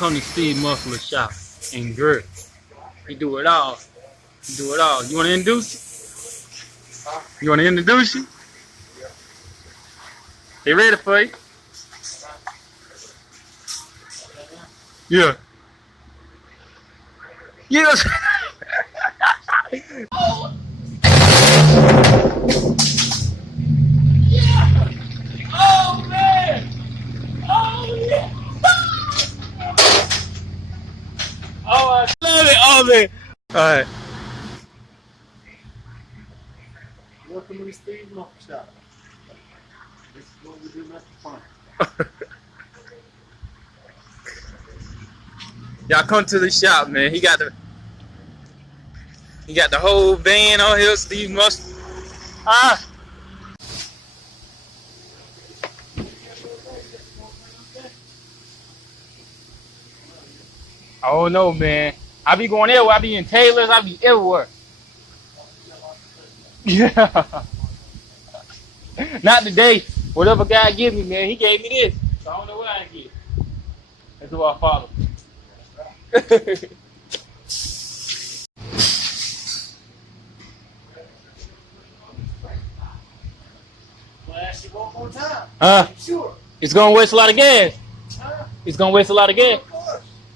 come to Steve Muffler shop in Greer. He do it all. He do it all. You want to introduce? You want to introduce you? They ready for you? Yeah. Yes. Oh. Yeah. Oh man. Oh yeah. Oh, I love it. Oh man. All right. Welcome to the Steve Muffler shop. This is what we do, that's fun. Y'all come to the shop, man. He got the whole band on here. Steve Muffler. Ah. I don't know, man. I be going everywhere. I be in Taylor's. I be everywhere. Yeah. Not today. Whatever guy give me, man, he gave me this. So I don't know what I get. That's what I follow. I'll ask you one more time. Sure. It's gonna waste a lot of gas. Huh? It's gonna waste a lot of gas.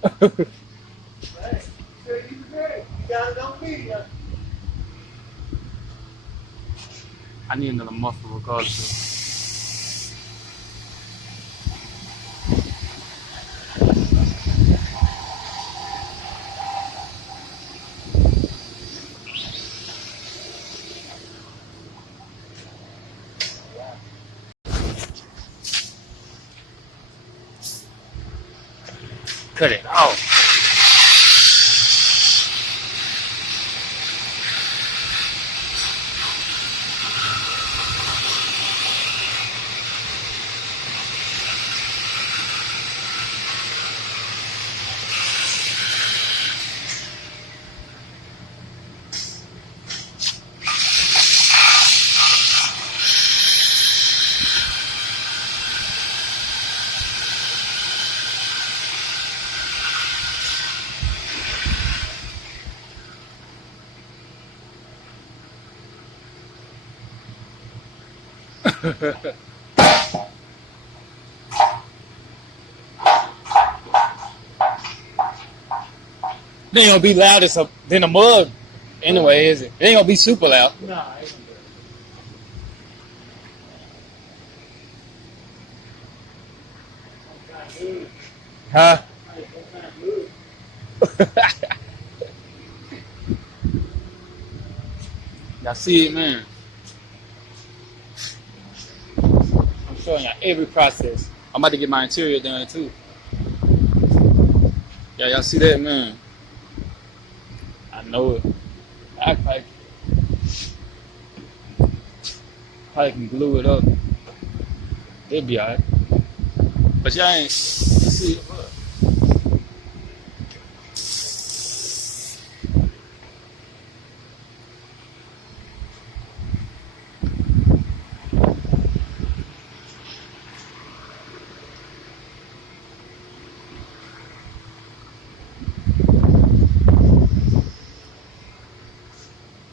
Of course. Hey, you got it on me. I need another muffler regardless. Cut it off. They ain't gonna be loud than a mug anyway, is it? It ain't gonna be super loud. Nah, I ain't gonna do it. Huh? Y'all see it, man. I'm showing y'all every process. I'm about to get my interior done too. Yeah, y'all see that, man? I know it. I probably can glue it up. It'll be alright. But y'all ain't see it.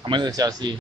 I'm gonna let y'all see.